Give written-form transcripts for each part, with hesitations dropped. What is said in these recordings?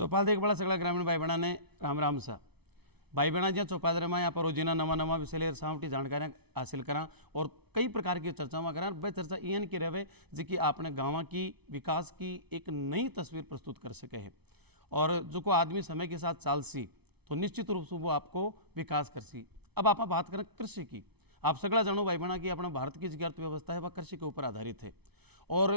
चौपाल देख बड़ा सगळ्या ग्रामीण भाई बहना ने राम राम सा भाई बहना ज्યાં चौपाल रमा यहाँ पर रोजीना नवा नवा विषय लेकर सामटी जानकारियाँ हासिल करा और कई प्रकार की चर्चा में करा। भाई चर्चा इन की रहे जी कि आपने गाँव की विकास की एक नई तस्वीर प्रस्तुत कर सके है और जो को आदमी समय के साथ चालसी तो निश्चित रूप से वो आपको विकास करसी। अब आप बात करें कृषि की, आप सगड़ा जानो भाई बहना कि अपना भारत की जो अर्थव्यवस्था है वह कृषि के ऊपर आधारित है और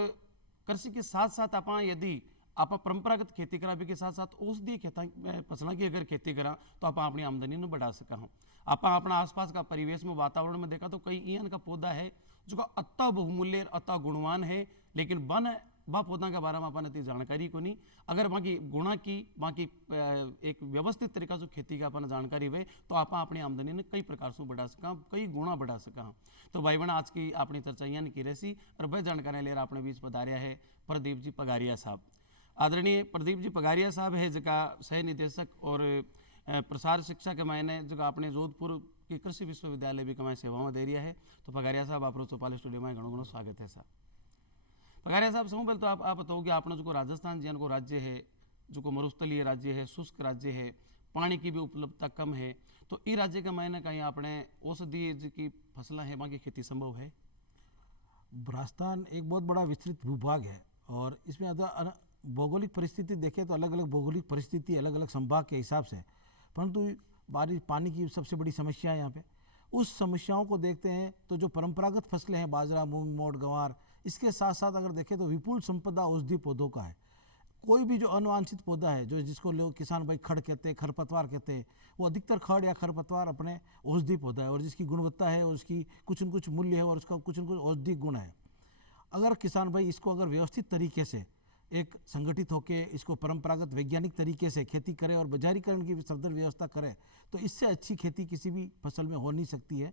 कृषि के साथ साथ आप यदि आप परंपरागत खेती करा भी के साथ साथ औषधीय खेता फसलों की अगर खेती करा तो आप अपनी आमदनी ने बढ़ा सका हो। आप अपना आसपास का परिवेश में वातावरण में देखा तो कई इन का पौधा है जो का अत्ता बहुमूल्य अत्ता गुणवान है, लेकिन वन वह पौधा के बारे में अपन इतनी जानकारी को नहीं। अगर बाकी गुणा की बाकी एक व्यवस्थित तरीका से खेती का अपन जानकारी हुए तो आप अपनी आमदनी ने कई प्रकार से बढ़ा सका, कई गुणा बढ़ा सका। तो भाई बहन आज की अपनी चर्चा यहाँ की रही और वह जानकारी लेकर अपने बीच पधारिया है प्रदीप जी पगारिया साहब। आदरणीय प्रदीप जी पगारिया साहब है जिका सह निदेशक और प्रसार शिक्षा के मायने जो आपने जोधपुर की कृषि विश्वविद्यालय भी कमाए सेवाओं दे रहा है। तो पगारिया साहब आप चौपाल स्टूडियो में घणो घणो स्वागत है साहब। पगारिया साहब समूह पहले तो आप बताओ कि आपने जो राजस्थान जिन को राज्य है जो को मरुस्थलीय राज्य है, शुष्क राज्य है, पानी की भी उपलब्धता कम है, तो इस राज्य के मायने कहीं आपने औषधीय की फसल है वहाँ की खेती संभव है? राजस्थान एक बहुत बड़ा विस्तृत भूभाग है और इसमें भौगोलिक परिस्थिति देखें तो अलग अलग भौगोलिक परिस्थिति अलग अलग संभाग के हिसाब से, परंतु बारिश पानी की सबसे बड़ी समस्या है यहाँ पे। उस समस्याओं को देखते हैं तो जो परंपरागत फसलें हैं बाजरा, मूंग, मोट, गंवार, इसके साथ साथ अगर देखें तो विपुल संपदा औषधीय पौधों का है। कोई भी जो अनवांछित पौधा है जो जिसको लोग किसान भाई खड़ कहते हैं, खरपतवार कहते हैं, वो अधिकतर खड़ या खरपतवार अपने औषधीय पौधा है और जिसकी गुणवत्ता है और उसकी कुछ न कुछ मूल्य है और उसका कुछ न कुछ औषधीय गुण है। अगर किसान भाई इसको अगर व्यवस्थित तरीके से एक संगठित होकर इसको परंपरागत वैज्ञानिक तरीके से खेती करे और बाजारीकरण की सदर व्यवस्था करे तो इससे अच्छी खेती किसी भी फसल में हो नहीं सकती है।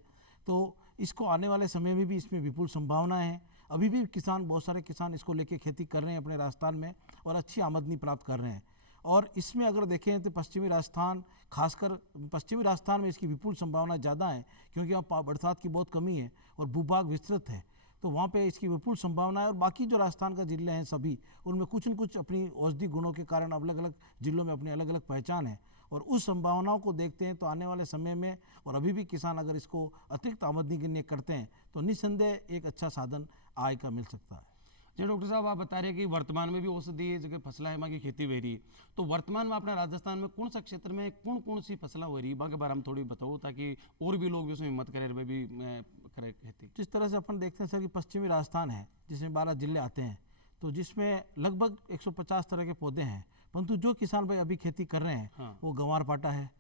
तो इसको आने वाले समय में भी इसमें विपुल संभावनाएं हैं। अभी भी किसान, बहुत सारे किसान इसको लेके खेती कर रहे हैं अपने राजस्थान में और अच्छी आमदनी प्राप्त कर रहे हैं। और इसमें अगर देखें तो पश्चिमी राजस्थान, खासकर पश्चिमी राजस्थान में इसकी विपुल संभावना ज़्यादा है क्योंकि वहाँ बरसात की बहुत कमी है और भूभाग विस्तृत है, तो वहाँ पे इसकी विपुल संभावना है। और बाकी जो राजस्थान का जिले हैं सभी उनमें कुछ न कुछ अपनी औषधि गुणों के कारण अलग अलग जिलों में अपनी अलग अलग पहचान है और उस संभावनाओं को देखते हैं तो आने वाले समय में और अभी भी किसान अगर इसको अतिरिक्त आमदनी के लिए करते हैं तो निस्संदेह एक अच्छा साधन आय का मिल सकता है। जी डॉक्टर साहब, आप बता रहे हैं कि वर्तमान में भी औषधीय जगह फसला है की खेती हो रही है, तो वर्तमान में अपने राजस्थान में कौन सा क्षेत्र में कौन कौन सी फसला हो रही है के बारे में थोड़ी बताओ ताकि और भी लोग भी उसमें हिम्मत करें वे भी करें खेती। जिस तरह से अपन देखते हैं सर कि पश्चिमी राजस्थान है जिसमें 12 जिले आते हैं, तो जिसमें लगभग 150 तरह के पौधे हैं, परंतु जो किसान भाई अभी खेती कर रहे हैं हाँ। वो गंवार पाटा है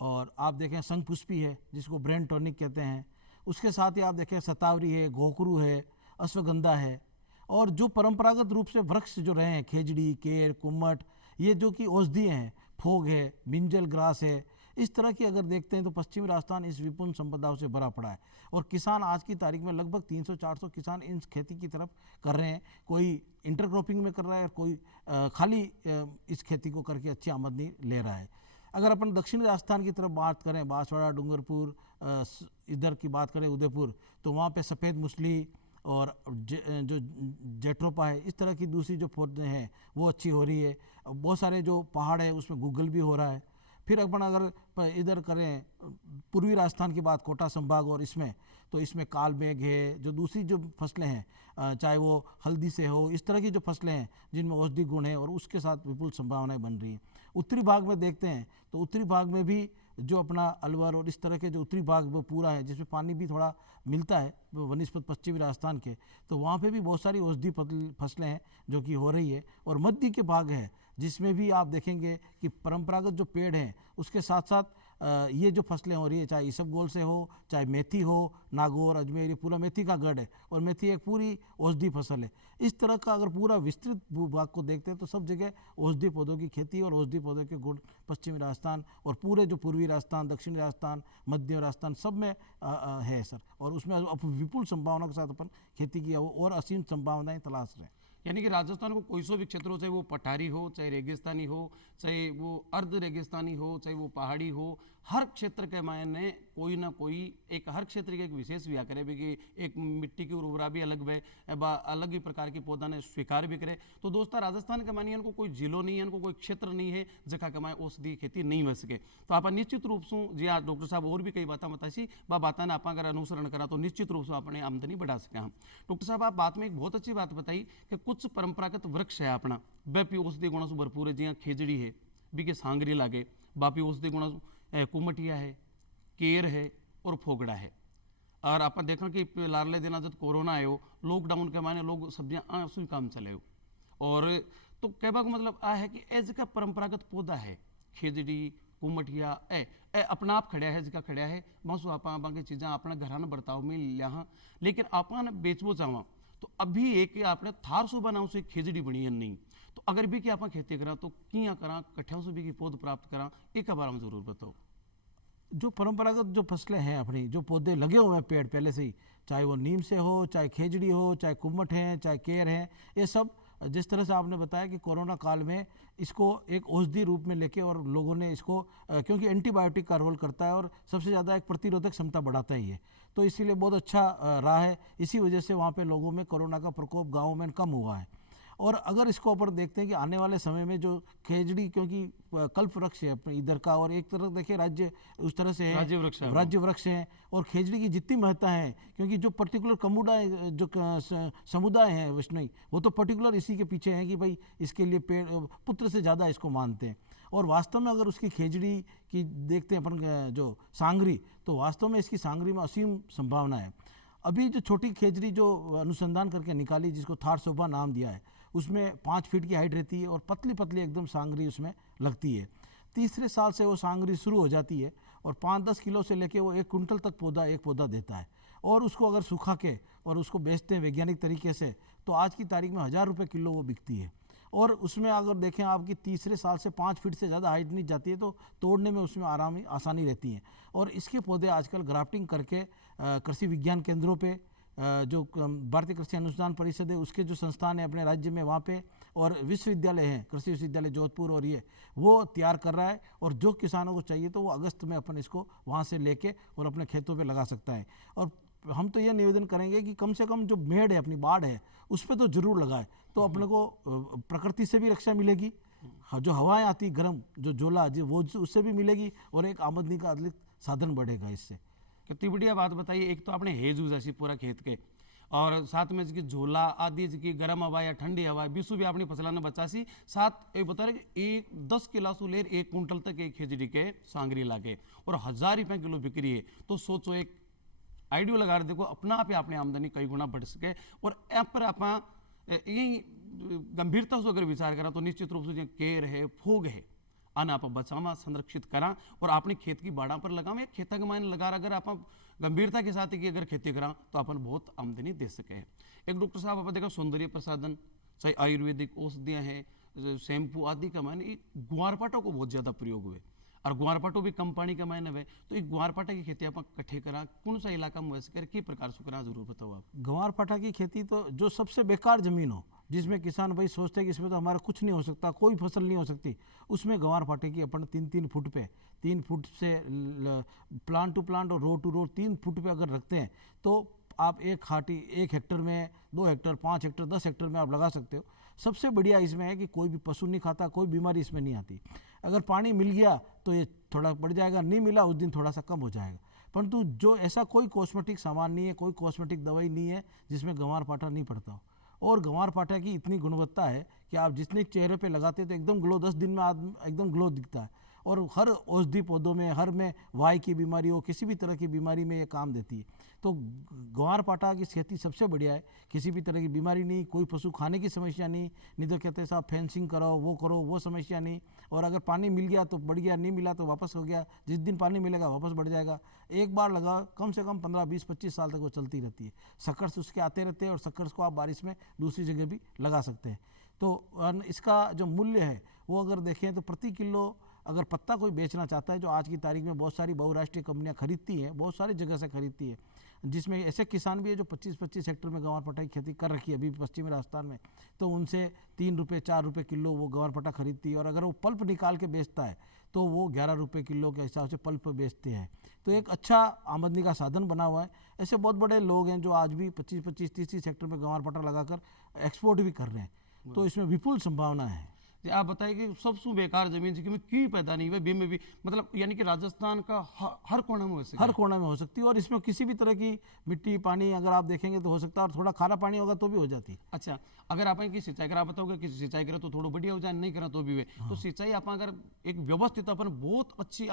और आप देखें संग पुष्पी है जिसको ब्रेन टॉनिक कहते हैं, उसके साथ ही आप देखें सतावरी है, घोकरू है, अश्वगंधा है और जो परंपरागत रूप से वृक्ष जो रहे हैं खेजड़ी, केर, कुम्मट, ये जो कि औषधीय हैं, फोग है, मिंजल ग्रास है, इस तरह की अगर देखते हैं तो पश्चिमी राजस्थान इस विपुल संपदाओं से भरा पड़ा है और किसान आज की तारीख में लगभग 300-400 किसान इन खेती की तरफ कर रहे हैं। कोई इंटरक्रॉपिंग में कर रहा है और कोई खाली इस खेती को करके अच्छी आमदनी ले रहा है। अगर अपन दक्षिणी राजस्थान की तरफ बात करें, बांसवाड़ा, डूंगरपुर, इधर की बात करें उदयपुर, तो वहाँ पे सफ़ेद मूसली और जो जेट्रोपा है, इस तरह की दूसरी जो पौधे हैं वो अच्छी हो रही है। बहुत सारे जो पहाड़ है उसमें गूगल भी हो रहा है। फिर अपन अगर इधर करें पूर्वी राजस्थान की बात, कोटा संभाग और इसमें, तो इसमें काल मेघ है, जो दूसरी जो फसलें हैं चाहे वो हल्दी से हो, इस तरह की जो फसलें हैं जिनमें औषधि गुण है और उसके साथ विपुल संभावनाएं बन रही हैं। उत्तरी भाग में देखते हैं तो उत्तरी भाग में भी जो अपना अलवर और इस तरह के जो उत्तरी भाग वो पूरा है जिसमें पानी भी थोड़ा मिलता है वो वनिस्पत पश्चिमी राजस्थान के, तो वहाँ पे भी बहुत सारी औषधि फसलें हैं जो कि हो रही है। और मध्य के भाग है जिसमें भी आप देखेंगे कि परंपरागत जो पेड़ हैं उसके साथ साथ ये जो फसलें हो रही है, चाहे इसबगोल से हो, चाहे मेथी हो, नागौर, अजमेर, ये पूरा मेथी का गढ़ है और मेथी एक पूरी औषधि फसल है। इस तरह का अगर पूरा विस्तृत भूभाग को देखते हैं तो सब जगह औषधि पौधों की खेती और औषधि पौधों के गुण पश्चिमी राजस्थान और पूरे जो पूर्वी राजस्थान, दक्षिणी राजस्थान, मध्य राजस्थान सब में है सर। और उसमें विपुल संभावनाओं के साथ अपन खेती की और असीम संभावनाएं तलाश रहे हैं। यानी कि राजस्थान को कोई सो भी क्षेत्रों, चाहे वो पठारी हो, चाहे रेगिस्तानी हो, चाहे वो अर्ध रेगिस्तानी हो, चाहे वो पहाड़ी हो, हर क्षेत्र के मायने कोई ना कोई एक हर क्षेत्र के एक विशेष व्या करे भी कि एक मिट्टी की उर्वरा भी अलग वे अलग ही प्रकार की पौधा ने स्वीकार भी करे। तो दोस्तों राजस्थान के मानिए इनको कोई जिलो नहीं है, इनको कोई क्षेत्र नहीं है जगह के माए औषधि खेती नहीं हो सके। तो आप निश्चित रूप से जी हाँ डॉक्टर साहब और भी कई बातें बतासी बातें आप अगर अनुसरण करा तो निश्चित रूप से अपनी आमदनी बढ़ा सके हम। डॉक्टर साहब आप बात में एक बहुत अच्छी बात बताई कि कुछ परंपरागत वृक्ष है अपना वह औषधि गुणों से भरपूर है, जी खेजड़ी है भी के सांगरी लागे, बापी औषधि गुणों कुमटिया है, केर है और फोगड़ा है। और आप देखा कि लारले दिना जब कोरोना आयो लॉकडाउन के मायने लोग सब्जियां उसी काम चले हो। और तो कहवा का मतलब आ है कि एज का परंपरागत पौधा है खेजड़ी कुमटिया ए अपना आप खड़ा है जिसका खड़ा है मासू आप की चीज़ें अपने घर बर्ताव में लिया, लेकिन आप बेचबो चाहवा तो अभी एक आपने थार सो बनाओ से खेजड़ी बनी है नहीं। तो अगर भी कि आप खेती करा तो किया करा कट्ठों से भी की पौध प्राप्त करा एक बार में जरूर बताओ। जो परंपरागत जो फसलें हैं अपनी जो पौधे लगे हुए हैं पेड़ पहले से ही, चाहे वो नीम से हो, चाहे खेजड़ी हो, चाहे कुम्मट हैं, चाहे केर हैं, ये सब जिस तरह से आपने बताया कि कोरोना काल में इसको एक औषधि रूप में लेके और लोगों ने इसको क्योंकि एंटीबायोटिक का रोल करता है और सबसे ज़्यादा एक प्रतिरोधक क्षमता बढ़ाता ही है, तो इसीलिए बहुत अच्छा रहा है। इसी वजह से वहाँ पे लोगों में कोरोना का प्रकोप गाँव में कम हुआ है। और अगर इसको ऊपर देखते हैं कि आने वाले समय में जो खेजड़ी क्योंकि कल्प वृक्ष है अपने इधर का और एक तरफ देखिए राज्य उस तरह से है राज्य वृक्ष हैं और खेजड़ी की जितनी महत्ता है क्योंकि जो पर्टिकुलर समुदाय जो समुदाय है वैष्णवी वो तो पर्टिकुलर इसी के पीछे है कि भाई इसके लिए पेड़ पुत्र से ज़्यादा इसको मानते हैं। और वास्तव में अगर उसकी खेजड़ी की देखते हैं अपन जो सांगरी, तो वास्तव में इसकी सांगरी में असीम संभावना है। अभी जो छोटी खेजड़ी जो अनुसंधान करके निकाली जिसको थार शोभा नाम दिया है उसमें 5 फीट की हाइट रहती है और पतली पतली एकदम सांगरी उसमें लगती है। तीसरे साल से वो सांगरी शुरू हो जाती है और 5-10 किलो से लेके वो 1 कुंटल तक एक पौधा देता है। और उसको अगर सुखा के और उसको बेचते हैं वैज्ञानिक तरीके से तो आज की तारीख में 1000 रुपये किलो वो बिकती है। और उसमें अगर देखें आपकी तीसरे साल से 5 फीट से ज़्यादा हाइट नहीं जाती है तो तोड़ने में उसमें आसानी रहती है। और इसके पौधे आजकल ग्राफ्टिंग करके कृषि विज्ञान केंद्रों पे जो भारतीय कृषि अनुसंधान परिषद है उसके जो संस्थान है अपने राज्य में वहाँ पे और विश्वविद्यालय हैं कृषि विश्वविद्यालय जोधपुर और ये वो तैयार कर रहा है। और जो किसानों को चाहिए तो वो अगस्त में अपन इसको वहाँ से लेके और अपने खेतों पे लगा सकता है। और हम तो ये निवेदन करेंगे कि कम से कम जो मेड़ है अपनी बाढ़ है उस पर तो जरूर लगाए तो अपने को प्रकृति से भी रक्षा मिलेगी, जो हवाएं आती गर्म जो झोला जो वो उससे भी मिलेगी और एक आमदनी का अधिक साधन बढ़ेगा इससे। कितनी बढ़िया बात बताइए। एक तो आपने हेज यूज ऐसी पूरा खेत के और साथ में इसकी झोला आदि की गर्म हवा या ठंडी हवा बीसू भी अपनी फसलों ने बचासी साथ एक बता रहे कि 10 किलो से लेर 1 कुंटल तक एक खेजड़ी के सांगरी लागे और 1000 रुपये किलो बिक्री है। तो सोचो एक आइडियो लगा देखो अपना आप ही अपनी आमदनी कई गुना बढ़ सके। और ऐप पर आप यही गंभीरता से अगर विचार करा तो निश्चित रूप से जो केर है फोग है अन आप बचावा संरक्षित करा और अपने खेत की बाड़ा पर लगावे खेता के मायने लगा अगर आप गंभीरता के साथ की अगर खेती करा तो अपन बहुत आमदनी दे सके। एक डॉक्टर साहब आप देखा सौंदर्य प्रसाधन चाहे आयुर्वेदिक औषधियाँ हैं शैम्पू आदि का मायने ग्वारपाटों को बहुत ज़्यादा प्रयोग हुए और ग्वारपाटो भी कम पानी का मायने हुए। तो एक ग्वारपाटा की खेती आप कट्ठे करा कौन सा इलाका में वैसे कर की प्रकार से करा जरूर बताओ आप। ग्वारपाटा की खेती तो जो सबसे बेकार जमीन हो जिसमें किसान भाई सोचते हैं कि इसमें तो हमारा कुछ नहीं हो सकता कोई फसल नहीं हो सकती उसमें ग्वारपाटे की अपन 3-3 फुट पे 3 फुट से प्लांट टू प्लांट और रो टू रो 3 फुट पे अगर रखते हैं तो आप एक खाटी 1 हेक्टर में 2 हेक्टर 5 हेक्टर 10 हेक्टर में आप लगा सकते हो। सबसे बढ़िया इसमें है कि कोई भी पशु नहीं खाता कोई बीमारी इसमें नहीं आती। अगर पानी मिल गया तो ये थोड़ा बढ़ जाएगा, नहीं मिला उस दिन थोड़ा सा कम हो जाएगा। परंतु जो ऐसा कोई कॉस्मेटिक सामान नहीं है कोई कॉस्मेटिक दवाई नहीं है जिसमें ग्वारपाठा नहीं पड़ता हो। और ग्वारपाठा की इतनी गुणवत्ता है कि आप जितने चेहरे पे लगाते हैं तो एकदम ग्लो 10 दिन में एकदम ग्लो दिखता है। और हर औषधि पौधों में हर में वाई की बीमारी हो किसी भी तरह की बीमारी में ये काम देती है। तो ग्वारपाठा की खेती सबसे बढ़िया है, किसी भी तरह की बीमारी नहीं, कोई पशु खाने की समस्या नहीं तो कहते हैं साहब फेंसिंग करो वो समस्या नहीं। और अगर पानी मिल गया तो बढ़ गया, नहीं मिला तो वापस हो गया, जिस दिन पानी मिलेगा वापस बढ़ जाएगा। एक बार लगा कम से कम 15-20-25 साल तक वो चलती रहती है। शक्कर उसके आते रहते हैं और शक्कर को आप बारिश में दूसरी जगह भी लगा सकते हैं। तो इसका जो मूल्य है वो अगर देखें तो प्रति किलो अगर पत्ता कोई बेचना चाहता है जो आज की तारीख में बहुत सारी बहुराष्ट्रीय कंपनियां खरीदती हैं, बहुत सारी जगह से खरीदती है, जिसमें ऐसे किसान भी है जो 25-25 हेक्टर में ग्वारपाठा की खेती कर रखी है अभी पश्चिमी राजस्थान में, तो उनसे 3 रुपये 4 रुपये किलो वो ग्वारपाठा खरीदती है। और अगर वो पल्प निकाल के बेचता है तो वो 11 रुपये किलो के हिसाब से पल्प बेचते हैं। तो एक अच्छा आमदनी का साधन बना हुआ है। ऐसे बहुत बड़े लोग हैं जो आज भी 25-25, 30-30 हेक्टर में गंवार पट्टा लगाकर एक्सपोर्ट भी कर रहे हैं। तो इसमें विपुल संभावना है। जी, आप बताइए कि सबसे बेकार जमीन जी में क्यों पैदा नहीं हुई बी में भी, मतलब यानी कि राजस्थान का हर कोने में हो सकता है। हर कोना में हो सकती है और इसमें किसी भी तरह की मिट्टी पानी अगर आप देखेंगे तो हो सकता है, और थोड़ा खारा पानी होगा तो भी हो जाती है। अच्छा, अगर आप की सिंचाई करा बताओगे कि सिंचाई करें तो थोड़ा बढ़िया हो जाए, नहीं करा तो भी वे तो सिंचाई आप अगर एक व्यवस्थित अपन बहुत अच्छी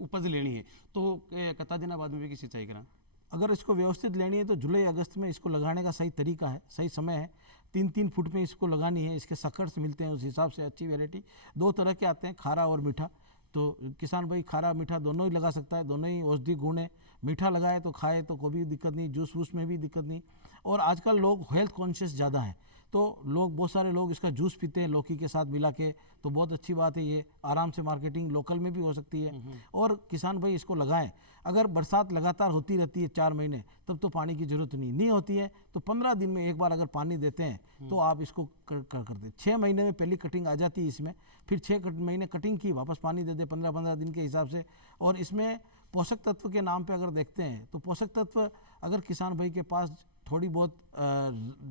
उपज लेनी है तो कता दिन बाद में भी की सिंचाई करा। अगर इसको व्यवस्थित लेनी है तो जुलाई अगस्त में इसको लगाने का सही तरीका है, सही समय है। 3-3 फुट में इसको लगानी है। इसके सकर्स मिलते हैं उस हिसाब से, अच्छी वैरायटी 2 तरह के आते हैं, खारा और मीठा। तो किसान भाई खारा मीठा दोनों ही लगा सकता है, दोनों ही औषधि गुण है। मीठा लगाए तो खाए तो कोई भी दिक्कत नहीं, जूस वूस में भी दिक्कत नहीं। और आजकल लोग हेल्थ कॉन्शियस ज़्यादा हैं, तो लोग बहुत सारे लोग इसका जूस पीते हैं लौकी के साथ मिला के, तो बहुत अच्छी बात है। ये आराम से मार्केटिंग लोकल में भी हो सकती है। और किसान भाई इसको लगाएं। अगर बरसात लगातार होती रहती है 4 महीने, तब तो पानी की जरूरत नहीं होती है। तो 15 दिन में एक बार अगर पानी देते हैं तो आप इसको करते 6 महीने में पहली कटिंग आ जाती है इसमें। फिर 6 महीने कटिंग की, वापस पानी दे दे 15-15 दिन के हिसाब से। और इसमें पोषक तत्व के नाम पे अगर देखते हैं तो पोषक तत्व अगर किसान भाई के पास थोड़ी बहुत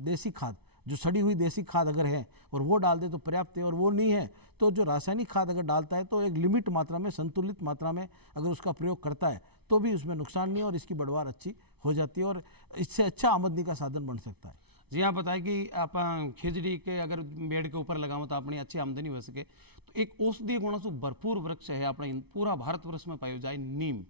देसी खाद, जो सड़ी हुई देसी खाद अगर है और वो डाल दे तो पर्याप्त है। और वो नहीं है तो जो रासायनिक खाद अगर डालता है तो एक लिमिट मात्रा में, संतुलित मात्रा में अगर उसका प्रयोग करता है तो भी उसमें नुकसान नहीं है और इसकी बढ़वार अच्छी हो जाती है और इससे अच्छा आमदनी का साधन बन सकता है। जी, आप बताएं कि आप खिचड़ी के अगर पेड़ के ऊपर लगाओ तो अपनी अच्छी आमदनी हो सके। तो एक औषधीय गुणों से भरपूर वृक्ष है अपने पूरा भारतवर्ष में पायो जाए नीम,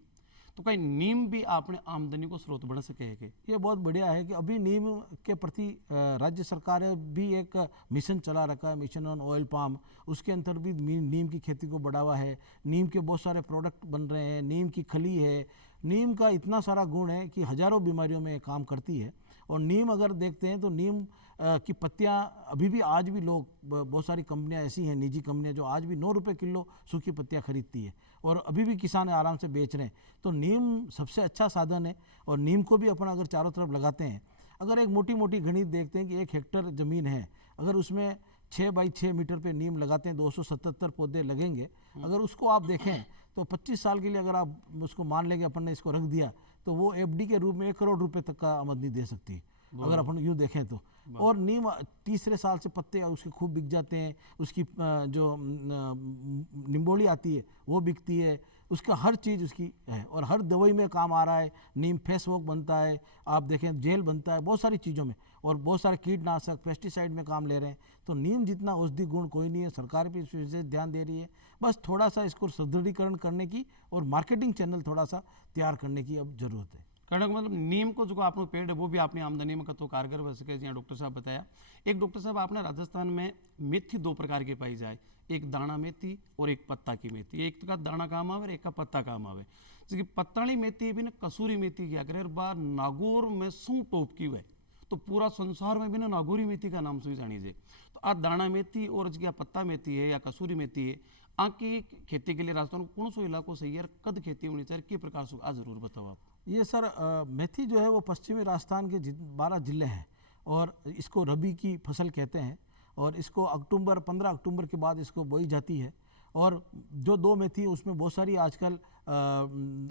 तो कहीं नीम भी अपने आमदनी को स्रोत बन सके है कि? ये बहुत बढ़िया है कि अभी नीम के प्रति राज्य सरकार भी एक मिशन चला रखा है, मिशन ऑन ऑयल पाम। उसके अंतर्गत भी नीम की खेती को बढ़ावा है। नीम के बहुत सारे प्रोडक्ट बन रहे हैं। नीम की खली है। नीम का इतना सारा गुण है कि हजारों बीमारियों में काम करती है। और नीम अगर देखते हैं तो नीम की पत्तियां अभी भी, आज भी लोग, बहुत सारी कंपनियां ऐसी हैं, निजी कंपनियां, जो आज भी 9 रुपये किलो सूखी पत्तियां खरीदती है और अभी भी किसान आराम से बेच रहे हैं। तो नीम सबसे अच्छा साधन है और नीम को भी अपन अगर चारों तरफ लगाते हैं, अगर एक मोटी मोटी गणित देखते हैं कि 1 हेक्टर ज़मीन है, अगर उसमें 6 बाई 6 मीटर पे नीम लगाते हैं, 277 पौधे लगेंगे। अगर उसको आप देखें तो 25 साल के लिए अगर आप उसको मान लेंगे, अपन ने इसको रख दिया, तो वो एफडी के रूप में 1 करोड़ रुपए तक का आमदनी दे सकती है अगर अपन यूँ देखें तो। और नीम तीसरे साल से पत्ते उसके खूब बिक जाते हैं। उसकी जो निम्बोली आती है वो बिकती है। उसका हर चीज़ उसकी है और हर दवाई में काम आ रहा है। नीम फेस वॉश बनता है, आप देखें जेल बनता है, बहुत सारी चीज़ों में, और बहुत सारे कीटनाशक पेस्टिसाइड में काम ले रहे हैं। तो नीम जितना औषधि गुण कोई नहीं है। सरकार भी इस विशेष ध्यान दे रही है। बस थोड़ा सा इसको सुदृढ़ीकरण करने की और मार्केटिंग चैनल थोड़ा सा तैयार करने की अब जरूरत है। कहने का मतलब नीम को जो आपने पेड़ है वो भी अपनी आमदनी में कतो कारगर बन सके। जहाँ डॉक्टर साहब बताया, एक डॉक्टर साहब आपने राजस्थान में मेथी 2 प्रकार की पाई जाए, एक दाना मेथी और एक पत्ता की मेथी। एक का दाना काम आवे, एक का पत्ता काम आवे। जैसे पत्ताली मेथी भी ना कसूरी मेथी किया करे, बार नागौर में सू टोप की हुए तो पूरा संसार में भी ना नागौरी मेथी का नाम से जानी जाए। तो आ दाना मेथी और जो पत्ता मेथी है या कसूरी मेथी है, आकी खेती के लिए राजस्थान को कौन सो इलाको सही है, कद खेती होनी चाहिए, किस प्रकार से आज जरूर बताओ आप। ये सर मेथी जो है वो पश्चिमी राजस्थान के 12 जिले हैं और इसको रबी की फसल कहते हैं और इसको 15 अक्टूबर के बाद इसको बोई जाती है। और जो 2 मेथी है उसमें बहुत सारी आजकल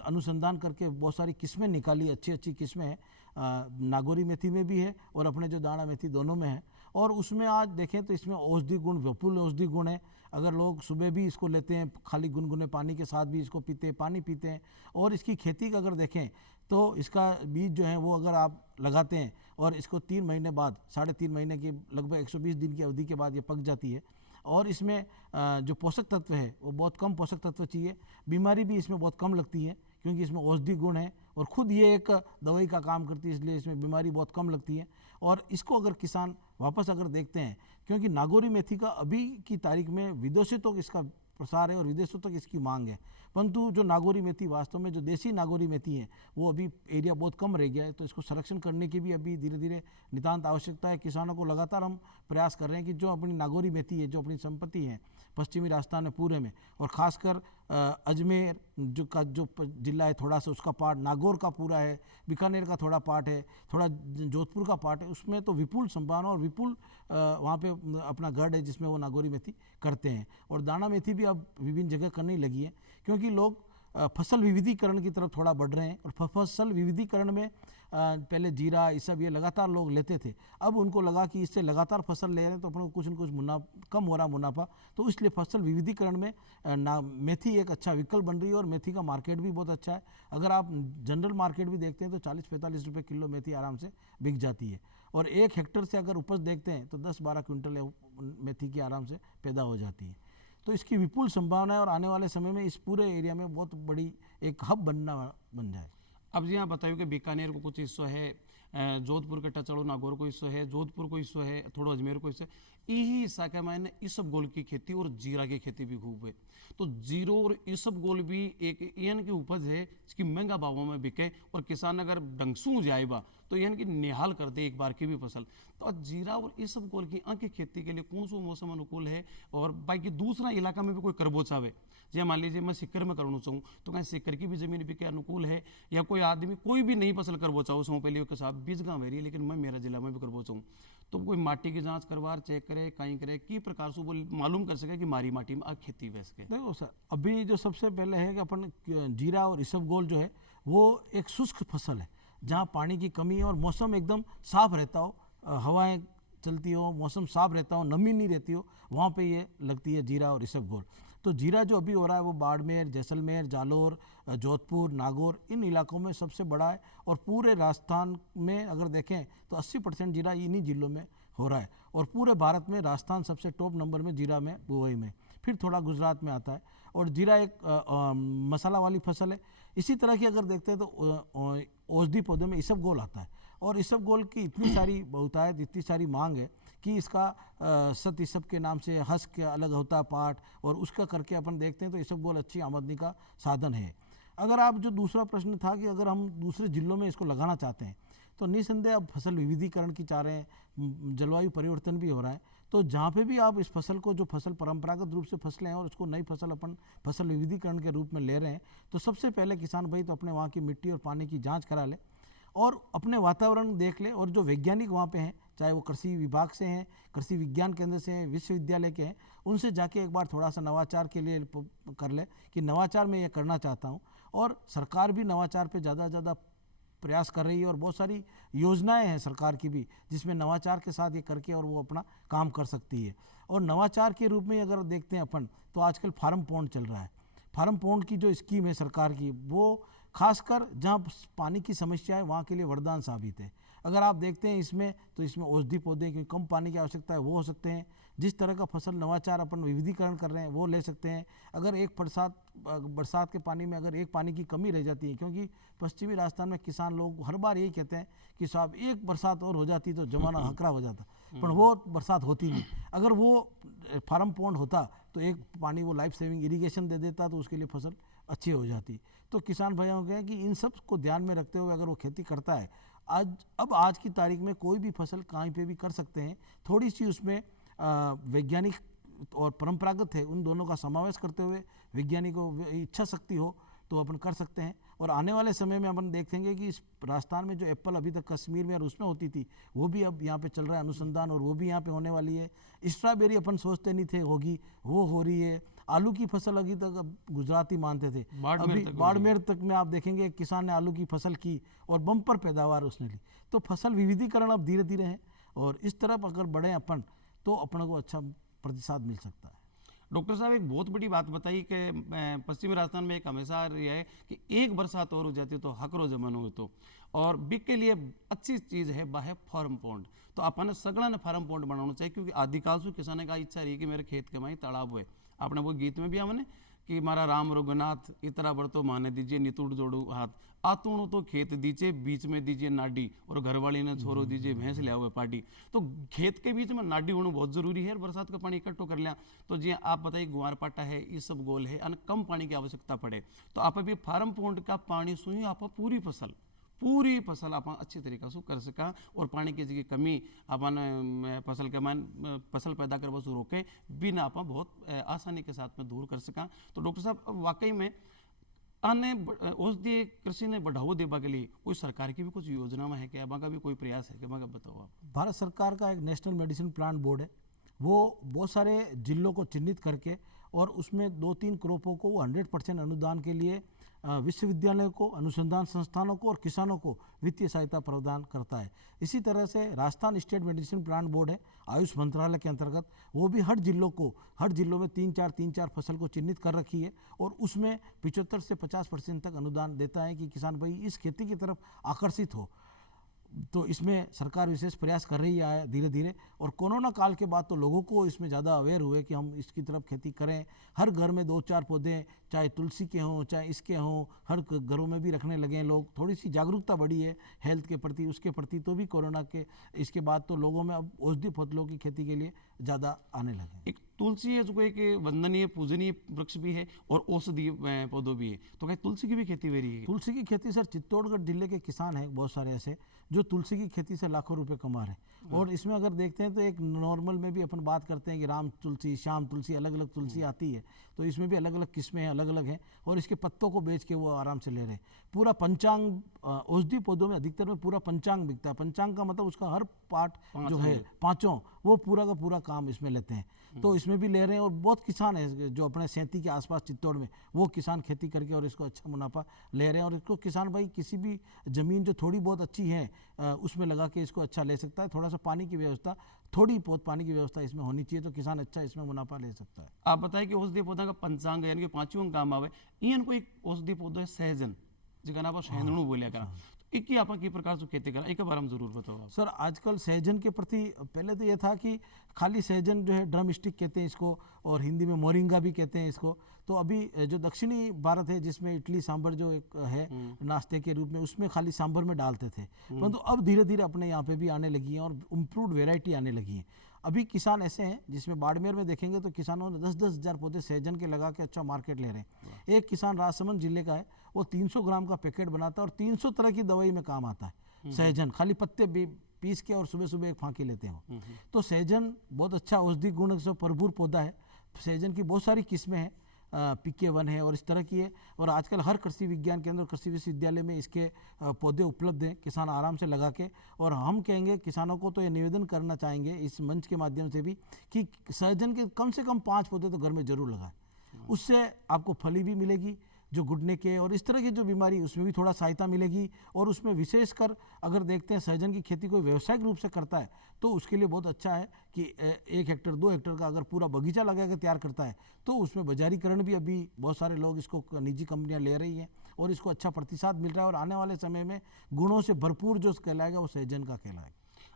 अनुसंधान करके बहुत सारी किस्में निकाली, अच्छी अच्छी किस्में हैं। नागौरी मेथी में भी है और अपने जो दाना मेथी दोनों में है। और उसमें आज देखें तो इसमें औषधि गुण, विपुल औषधि गुण है। अगर लोग सुबह भी इसको लेते हैं, खाली गुनगुने पानी के साथ भी इसको पीते हैं, पानी पीते हैं। और इसकी खेती का अगर देखें तो इसका बीज जो है वो अगर आप लगाते हैं और इसको 3 महीने बाद, 3.5 महीने की, लगभग 120 दिन की अवधि के बाद ये पक जाती है। और इसमें जो पोषक तत्व है वो बहुत कम पोषक तत्व चाहिए। बीमारी भी इसमें बहुत कम लगती है क्योंकि इसमें औषधि गुण है और खुद ये एक दवाई का काम करती है, इसलिए इसमें बीमारी बहुत कम लगती है। और इसको अगर किसान वापस अगर देखते हैं, क्योंकि नागौरी मेथी का अभी की तारीख में विदेशों तक इसका प्रसार है और विदेशों तक इसकी मांग है, परंतु जो नागौरी मेथी वास्तव में जो देसी नागौरी मेथी है वो अभी एरिया बहुत कम रह गया है। तो इसको संरक्षण करने की भी अभी धीरे धीरे नितांत आवश्यकता है। किसानों को लगातार हम प्रयास कर रहे हैं कि जो अपनी नागौरी मेथी है, जो अपनी संपत्ति है पश्चिमी राजस्थान में पूरे में, और ख़ासकर अजमेर जो जिला है थोड़ा सा उसका पार्ट, नागौर का पूरा है, बीकानेर का थोड़ा पार्ट है, थोड़ा जोधपुर का पार्ट है, उसमें तो विपुल संभावना और विपुल वहाँ पे अपना गढ़ है जिसमें वो नागौरी मेथी करते हैं। और दाना मेथी भी अब विभिन्न जगह करने लगी है क्योंकि लोग फसल विविधीकरण की तरफ थोड़ा बढ़ रहे हैं। और फसल विविधीकरण में पहले जीरा ये सब ये लगातार लोग लेते थे, अब उनको लगा कि इससे लगातार फसल ले रहे हैं तो अपने को कुछ न कुछ मुनाफा कम हो रहा मुनाफा, तो इसलिए फसल विविधीकरण में मेथी एक अच्छा विकल्प बन रही है। और मेथी का मार्केट भी बहुत अच्छा है। अगर आप जनरल मार्केट भी देखते हैं तो 40-45 रुपये किलो मेथी आराम से बिक जाती है। और 1 हेक्टर से अगर उपज देखते हैं तो 10-12 क्विंटल मेथी की आराम से पैदा हो जाती है। तो इसकी विपुल संभावना है और आने वाले समय में इस पूरे एरिया में बहुत बड़ी एक हब बन जाए। अब जी यहाँ बताइए कि बीकानेर को कुछ हिस्सा है, जोधपुर के टचड़ो नागौर को हिस्सा है, जोधपुर को हिस्सा है, थोड़ा अजमेर को हिस्सा है। यही हिस्सा के मैंने इसबगोल की खेती और जीरा की खेती भी खूब है। तो जीरो और इसबगोल भी एक एन की उपज है जिसकी महंगा भावों में बिके और किसान अगर डंगसू जाएगा तो एन की निहाल कर दे एक बार की भी फसल। तो जीरा और इसबगोल की की खेती के लिए कौन सा मौसम अनुकूल है? और बाकी दूसरा इलाका में भी कोई करबो चाहे, जैसे मान लीजिए मैं सिक्कर में करना चाहूँ तो कहीं सिक्कर की भी जमीन भी क्या अनुकूल है, या कोई आदमी कोई भी नई फसल करबो चाहो चाहूँ पहले के साथ बीज गाँव मेरी लेकिन मैं मेरा जिला में भी करबो चाहूँ, तो कोई माटी की जांच करवार चेक करे कहीं करे की प्रकार से वो मालूम कर सके कि मारी माटी में खेती वैस के। देखो सर, अभी जो सबसे पहले है कि अपन जीरा और इसबगोल जो है वो एक शुष्क फसल है जहाँ पानी की कमी है और मौसम एकदम साफ रहता हो, हवाएं चलती हो, मौसम साफ रहता हो, नमी नहीं रहती हो, वहाँ पे ये लगती है जीरा और इसबगोल। तो जीरा जो अभी हो रहा है वो बाड़मेर, जैसलमेर, जालोर, जोधपुर, नागौर इन इलाकों में सबसे बड़ा है। और पूरे राजस्थान में अगर देखें तो 80% जीरा इन्हीं जिलों में हो रहा है। और पूरे भारत में राजस्थान सबसे टॉप नंबर में जीरा में बुआई में, फिर थोड़ा गुजरात में आता है। और जीरा एक मसाला वाली फसल है। इसी तरह की अगर देखते हैं तो औषधि पौधे में इसबगोल आता है और इसबगोल की इतनी सारी बहुतायत, इतनी सारी मांग है कि इसका सत इसब के नाम से हस्क अलग होता है पार्ट, और उसका करके अपन देखते हैं तो इसबगोल अच्छी आमदनी का साधन है। अगर आप जो दूसरा प्रश्न था कि अगर हम दूसरे जिलों में इसको लगाना चाहते हैं तो निसंदेह अब फसल विविधीकरण की चाह रहे हैं, जलवायु परिवर्तन भी हो रहा है, तो जहाँ पे भी आप इस फसल को जो फसल परंपरागत रूप से फसलें हैं और उसको नई फसल अपन फसल विविधीकरण के रूप में ले रहे हैं, तो सबसे पहले किसान भाई तो अपने वहाँ की मिट्टी और पानी की जाँच करा ले और अपने वातावरण देख ले। और जो वैज्ञानिक वहाँ पे हैं, चाहे वो कृषि विभाग से हैं, कृषि विज्ञान केंद्र से हैं, विश्वविद्यालय के हैं, उनसे जाके एक बार थोड़ा सा नवाचार के लिए कर ले कि नवाचार में ये करना चाहता हूँ। और सरकार भी नवाचार पे ज़्यादा से ज़्यादा प्रयास कर रही है और बहुत सारी योजनाएं हैं सरकार की भी जिसमें नवाचार के साथ ये करके और वो अपना काम कर सकती है। और नवाचार के रूप में अगर देखते हैं अपन तो आजकल फार्म पॉन्ड चल रहा है। फार्म पॉन्ड की जो स्कीम है सरकार की, वो खासकर जहाँ पानी की समस्या है वहाँ के लिए वरदान साबित है। अगर आप देखते हैं इसमें तो इसमें औषधि पौधे क्योंकि कम पानी की आवश्यकता है वो हो सकते हैं। जिस तरह का फसल नवाचार अपन विविधीकरण कर रहे हैं वो ले सकते हैं। अगर एक बरसात के पानी में अगर एक पानी की कमी रह जाती है, क्योंकि पश्चिमी राजस्थान में किसान लोग हर बार यही कहते हैं कि साहब एक बरसात और हो जाती तो जमाना हकरा हो जाता, पर वो बरसात होती नहीं। अगर वो फार्म पॉन्ड होता तो एक पानी वो लाइफ सेविंग इरिगेशन दे देता तो उसके लिए फसल अच्छी हो जाती। तो किसान भाइयों को है कि इन सब को ध्यान में रखते हुए अगर वो खेती करता है, आज की तारीख में कोई भी फसल कहीं पे भी कर सकते हैं। थोड़ी सी उसमें वैज्ञानिक और परंपरागत है उन दोनों का समावेश करते हुए वैज्ञानिकों इच्छा शक्ति हो तो अपन कर सकते हैं। और आने वाले समय में अपन देखेंगे कि इस राजस्थान में जो एप्पल अभी तक कश्मीर में और उसमें होती थी वो भी अब यहाँ पे चल रहा है अनुसंधान और वो भी यहाँ पे होने वाली है। स्ट्रॉबेरी अपन सोचते नहीं थे होगी, वो हो रही है। आलू की फसल अभी तक अब गुजराती मानते थे, अभी बाड़मेर तक में आप देखेंगे एक किसान ने आलू की फसल की और बम्पर पैदावार उसने ली। तो फसल विविधीकरण अब धीरे धीरे है और इस तरफ अगर बढ़े अपन तो अपने को अच्छा प्रतिसाद मिल सकता है। डॉक्टर साहब एक बहुत बड़ी बात बताई कि पश्चिमी राजस्थान में एक हमेशा रही है कि एक बरसात और हो जाती तो हकरो जमन हो तो, और बिक के लिए अच्छी चीज़ है वह है फार्म पॉन्ड। तो अपन सगड़ा ने फार्म पॉन्ड बनाना चाहिए क्योंकि आदिकाल से किसान का इच्छा रही कि मेरे खेत के माई तालाब है। आपने वो गीत में भी हमने कि मारा राम रघुनाथ इतरा बरतो माने दीजिए नितुड़ जोड़ू हाथ आतुणु तो खेत दीजिए बीच में दीजिए नाडी और घरवाली ने छोरो दीजिए भैंस ले हुए पार्टी। तो खेत के बीच में नाडी होना बहुत जरूरी है। बरसात का पानी इकट्ठो कर लिया तो जी आप बताइए गुआर पाटा है इसबगोल है और कम पानी की आवश्यकता पड़े तो आप अभी फार्म पॉन्ड का पानी सुई आप पूरी फसल पूरी फसल अपन अच्छी तरीका से कर सका और पानी की जी कमी अपन फसल के मान फसल पैदा करवा से रोके बिना अपन बहुत आसानी के साथ में दूर कर सका। तो डॉक्टर साहब वाकई में आने औषधीय कृषि ने बढ़ावा देने के लिए कोई सरकार की भी कुछ योजना में है क्या, वहाँ का भी कोई प्रयास है क्या, वहाँ का बताओ आप। भारत सरकार का एक नेशनल मेडिसिन प्लांट बोर्ड है, वो बहुत सारे जिलों को चिन्हित करके और उसमें 2-3 क्रॉपों को 100% अनुदान के लिए विश्वविद्यालयों को, अनुसंधान संस्थानों को और किसानों को वित्तीय सहायता प्रदान करता है। इसी तरह से Rajasthan state medicine plant board है आयुष मंत्रालय के अंतर्गत, वो भी हर जिलों में 3-4 फसल को चिन्हित कर रखी है और उसमें 75 से 50% तक अनुदान देता है कि किसान भाई इस खेती की तरफ आकर्षित हो। तो इसमें सरकार विशेष प्रयास कर रही है धीरे धीरे, और कोरोना काल के बाद तो लोगों को इसमें ज़्यादा अवेयर हुए कि हम इसकी तरफ खेती करें। हर घर में 2-4 पौधे, चाहे तुलसी के हों चाहे इसके हों, हर घरों में भी रखने लगे हैं लोग। थोड़ी सी जागरूकता बढ़ी है हेल्थ के प्रति, उसके प्रति, तो भी कोरोना के इसके बाद तो लोगों में अब औषधीय फसलों की खेती के लिए ज़्यादा आने लगे। एक तुलसी है जो एक वंदनीय पूजनीय वृक्ष भी है और औषधीय पौधों भी है, तो क्या तुलसी की भी खेती हो रही है? तुलसी की खेती सर चित्तौड़गढ़ जिले के किसान हैं बहुत सारे ऐसे जो तुलसी की खेती से लाखों रुपए कमा रहे हैं। और इसमें अगर देखते हैं तो एक नॉर्मल में भी अपन बात करते हैं कि राम तुलसी, श्याम तुलसी, अलग अलग तुलसी आती है, तो इसमें भी अलग अलग किस्में हैं, अलग अलग हैं, और इसके पत्तों को बेच के वो आराम से ले रहे हैं। पूरा पंचांग औषधि पौधों में अधिकतर में पूरा पंचांग बिकता है। पंचांग का मतलब उसका हर पार्ट जो है, पांचों, वो पूरा का पूरा काम इसमें लेते हैं। तो इसमें भी ले रहे हैं और बहुत किसान है जो अपने सैंती के आसपास चित्तौड़ में, वो किसान खेती करके और इसको अच्छा मुनाफा ले रहे हैं। और इसको किसान भाई किसी भी जमीन जो थोड़ी बहुत अच्छी है उसमें लगा के इसको अच्छा ले सकता है। थोड़ा सा पानी की व्यवस्था, थोड़ी बहुत पानी की व्यवस्था इसमें होनी चाहिए, तो किसान अच्छा इसमें मुनाफा ले सकता है। आप बताएं कि औषधीय पौधा का पंचांग यानी कि पांचों काम आवे, इन को एक औषधीय पौधा है सहजन, जिसका नाम शहनणु बोलिया करा, तो एक ही आप की प्रकार से खेती करा, एक बार हम जरूर बताओ आप। सर आजकल सहजन के प्रति पहले तो ये था कि खाली सहजन जो है ड्रम स्टिक कहते हैं इसको, और हिंदी में मोरिंगा भी कहते हैं इसको। तो अभी जो दक्षिणी भारत है जिसमें इडली सांभर जो एक है नाश्ते के रूप में, उसमें खाली सांभर में डालते थे, परंतु अब धीरे धीरे अपने यहाँ पे भी आने लगी है और इम्प्रूव्ड वेराइटी आने लगी है। अभी किसान ऐसे हैं जिसमें बाड़मेर में देखेंगे तो किसानों ने 10-10 हज़ार पौधे सहजन के लगा के अच्छा मार्केट ले रहे हैं। एक किसान राजसमंद जिले का है, वो 300 ग्राम का पैकेट बनाता है और 300 तरह की दवाई में काम आता है सहजन, खाली पत्ते पीस के और सुबह सुबह एक फांकी लेते हो। तो सहजन बहुत अच्छा औषधि गुण से भरपूर पौधा है। सहजन की बहुत सारी किस्में हैं, PK1 है और इस तरह की है, और आजकल हर कृषि विज्ञान केंद्र और कृषि विश्वविद्यालय में इसके पौधे उपलब्ध हैं, किसान आराम से लगा के। और हम कहेंगे किसानों को तो ये निवेदन करना चाहेंगे इस मंच के माध्यम से भी कि सहजन के कम से कम 5 पौधे तो घर में जरूर लगाएं, उससे आपको फली भी मिलेगी, जो घुटने के और इस तरह की जो बीमारी उसमें भी थोड़ा सहायता मिलेगी। और उसमें विशेषकर अगर देखते हैं सहजन की खेती कोई व्यावसायिक रूप से करता है तो उसके लिए बहुत अच्छा है कि 1 हेक्टर 2 हेक्टर का अगर पूरा बगीचा लगा के तैयार करता है तो उसमें बाजारीकरण भी अभी बहुत सारे लोग इसको निजी कंपनियां ले रही हैं और इसको अच्छा प्रतिसाद मिल रहा है। और आने वाले समय में गुणों से भरपूर जो कहलाएगा वो सहजन का कहलाएगा।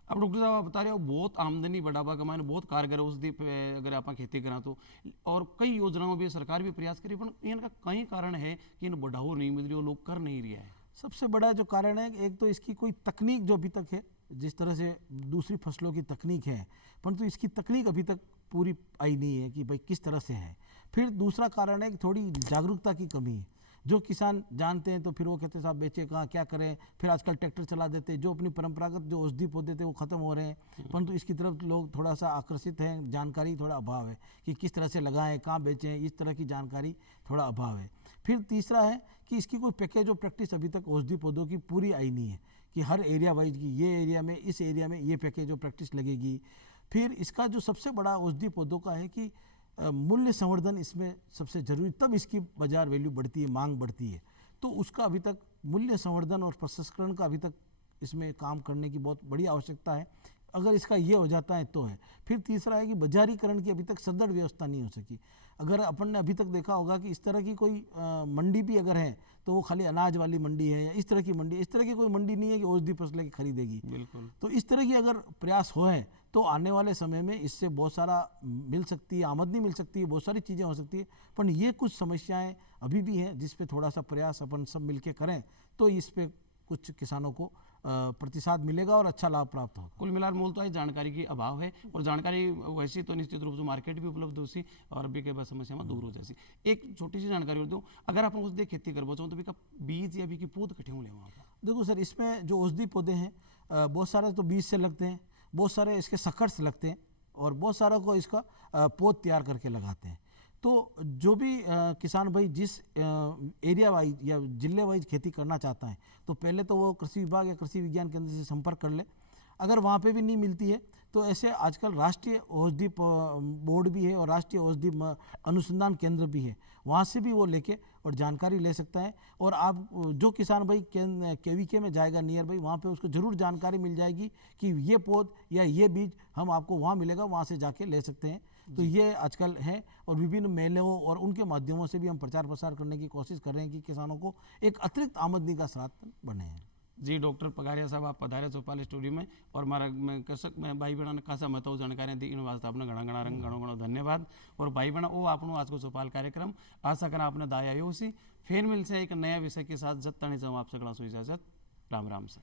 अब डॉक्टर साहब आप बता रहे हो बहुत आमदनी बढ़ावा कमाने बहुत कारगर औषधि अगर आप खेती करा तो, और कई योजनाओं भी सरकार भी प्रयास करी, पर इनका कई कारण है कि इन बढ़ावा नहीं मिल रही हो, लोग कर नहीं रहा है। सबसे बड़ा जो कारण है, एक तो इसकी कोई तकनीक जो अभी तक है, जिस तरह से दूसरी फसलों की तकनीक है, परंतु इसकी तकनीक अभी तक पूरी आई नहीं है कि भाई किस तरह से है। फिर दूसरा कारण है कि थोड़ी जागरूकता की कमी है। जो किसान जानते हैं तो फिर वो कहते हैं साहब बेचे कहाँ, क्या करें, फिर आजकल ट्रैक्टर चला देते हैं, जो अपनी परंपरागत जो औषधि पौधे थे वो खत्म हो रहे हैं, परंतु इसकी तरफ लोग थोड़ा सा आकर्षित हैं, जानकारी थोड़ा अभाव है कि किस तरह से लगाएं, कहाँ बेचें, इस तरह की जानकारी थोड़ा अभाव है। फिर तीसरा है कि इसकी कोई पैकेज और प्रैक्टिस अभी तक औषधि पौधों की पूरी आई नहीं है कि हर एरिया वाइज की ये एरिया में, इस एरिया में ये पैकेज और प्रैक्टिस लगेगी। फिर इसका जो सबसे बड़ा औषधि पौधों का है कि मूल्य संवर्धन इसमें सबसे जरूरी, तब इसकी बाजार वैल्यू बढ़ती है, मांग बढ़ती है। तो उसका अभी तक मूल्य संवर्धन और प्रसंस्करण का अभी तक इसमें काम करने की बहुत बड़ी आवश्यकता है। अगर इसका ये हो जाता है तो है। फिर तीसरा है कि बाजारीकरण की अभी तक सदृढ़ व्यवस्था नहीं हो सकी। अगर अपन ने अभी तक देखा होगा कि इस तरह की कोई मंडी भी अगर है तो वो खाली अनाज वाली मंडी है या इस तरह की मंडी, इस तरह की कोई मंडी नहीं है कि औषधि फसलें की खरीदेगी। बिल्कुल। तो इस तरह की अगर प्रयास हो है तो आने वाले समय में इससे बहुत सारा मिल सकती है, आमदनी मिल सकती है, बहुत सारी चीज़ें हो सकती है। पर ये कुछ समस्याएं अभी भी हैं जिस पे थोड़ा सा प्रयास अपन सब मिलके करें तो इस पे कुछ किसानों को प्रतिसाद मिलेगा और अच्छा लाभ प्राप्त होगा। कुल मिलाकर मूल तो जानकारी की अभाव है, और जानकारी वैसी तो निश्चित रूप से मार्केट भी उपलब्ध हो सी और अभी के बाद समस्या में दूर हो जाए। एक छोटी सी जानकारी और दूँ, अगर आप उसकी खेती करवा चाहो तो भी का बीज या भी की पूत कठे ले वहाँ देखो सर, इसमें जो औषधि पौधे हैं बहुत सारे तो बीज से लगते हैं, बहुत सारे इसके सखर से लगते हैं और बहुत सारा को इसका पौध तैयार करके लगाते हैं। तो जो भी किसान भाई जिस एरिया वाइज या जिले वाइज खेती करना चाहता है तो पहले तो वो कृषि विभाग या कृषि विज्ञान केंद्र से संपर्क कर ले। अगर वहाँ पे भी नहीं मिलती है तो ऐसे आजकल राष्ट्रीय औषधि बोर्ड भी है और राष्ट्रीय औषधि अनुसंधान केंद्र भी है, वहाँ से भी वो लेके और जानकारी ले सकता है। और आप जो किसान भाई केवीके में जाएगा नियर भाई, वहाँ पे उसको ज़रूर जानकारी मिल जाएगी कि ये पौध या ये बीज हम आपको वहाँ मिलेगा, वहाँ से जाके ले सकते हैं। तो ये आजकल है और विभिन्न मेलों और उनके माध्यमों से भी हम प्रचार प्रसार करने की कोशिश कर रहे हैं कि किसानों को एक अतिरिक्त आमदनी का साधन बने हैं। जी डॉक्टर पगारिया साहब, आप पधारे चौपाल स्टूडियो में और मारा मैं कृषक में भाई बहना ने खासा महत्व जानकारी दी, इन वास्ते आपने घना घना रंग घणो घणो धन्यवाद। और भाई बहना वो आपनो आज को चौपाल कार्यक्रम आशा करा आपने दाया उसी फिर मिलसे एक नया विषय के साथ जब तक आप सगड़ा सुई इजाजत। राम राम से।